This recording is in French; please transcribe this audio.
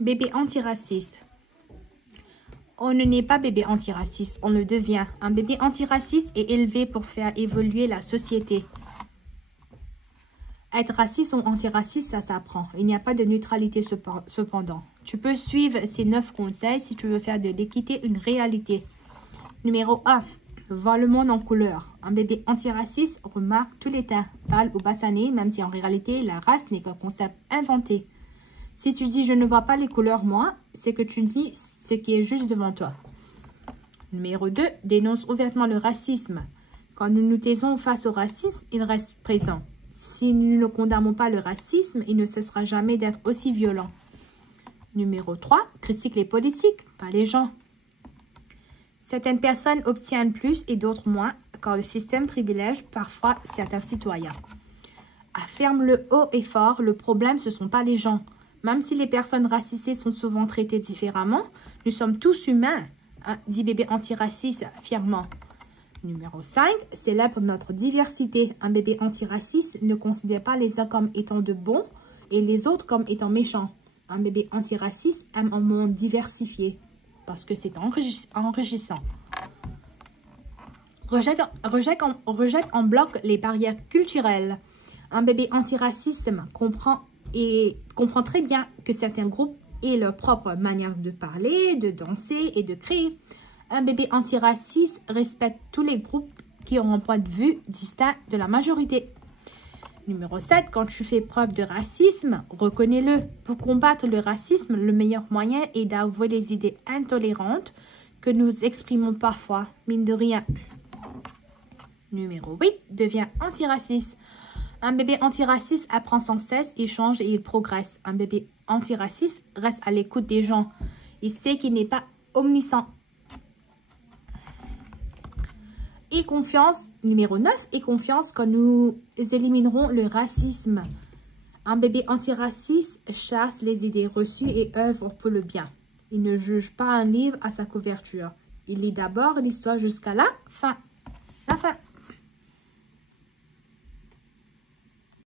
Bébé antiraciste. On ne naît pas bébé antiraciste, on le devient. Un bébé antiraciste est élevé pour faire évoluer la société. Être raciste ou antiraciste, ça s'apprend. Il n'y a pas de neutralité cependant. Tu peux suivre ces 9 conseils si tu veux faire de l'équité une réalité. Numéro 1. Voir le monde en couleur. Un bébé antiraciste remarque tous les teints, pâles ou bassanés, même si en réalité, la race n'est qu'un concept inventé. Si tu dis « je ne vois pas les couleurs, moi », c'est que tu dis ce qui est juste devant toi. Numéro 2. Dénonce ouvertement le racisme. Quand nous nous taisons face au racisme, il reste présent. Si nous ne condamnons pas le racisme, il ne cessera jamais d'être aussi violent. Numéro 3. Critique les politiques, pas les gens. Certaines personnes obtiennent plus et d'autres moins, car le système privilège parfois certains citoyens. Affirme-le haut et fort, le problème ce ne sont pas les gens. Même si les personnes racisées sont souvent traitées différemment, nous sommes tous humains, hein, dit bébé antiraciste fièrement. Numéro 5, célèbre notre diversité. Un bébé antiraciste ne considère pas les uns comme étant de bons et les autres comme étant méchants. Un bébé antiraciste aime un monde diversifié parce que c'est enrichissant. Rejette en bloc les barrières culturelles. Un bébé antiraciste comprend très bien que certains groupes aient leur propre manière de parler, de danser et de créer. Un bébé antiraciste respecte tous les groupes qui ont un point de vue distinct de la majorité. Numéro 7. Quand tu fais preuve de racisme, reconnais-le. Pour combattre le racisme, le meilleur moyen est d'avouer les idées intolérantes que nous exprimons parfois, mine de rien. Numéro 8. Deviens antiraciste. Un bébé antiraciste apprend sans cesse, il change et il progresse. Un bébé antiraciste reste à l'écoute des gens. Il sait qu'il n'est pas omniscient. Et confiance, numéro 9, et confiance quand nous éliminerons le racisme. Un bébé antiraciste chasse les idées reçues et œuvre pour le bien. Il ne juge pas un livre à sa couverture. Il lit d'abord l'histoire jusqu'à la fin. La fin.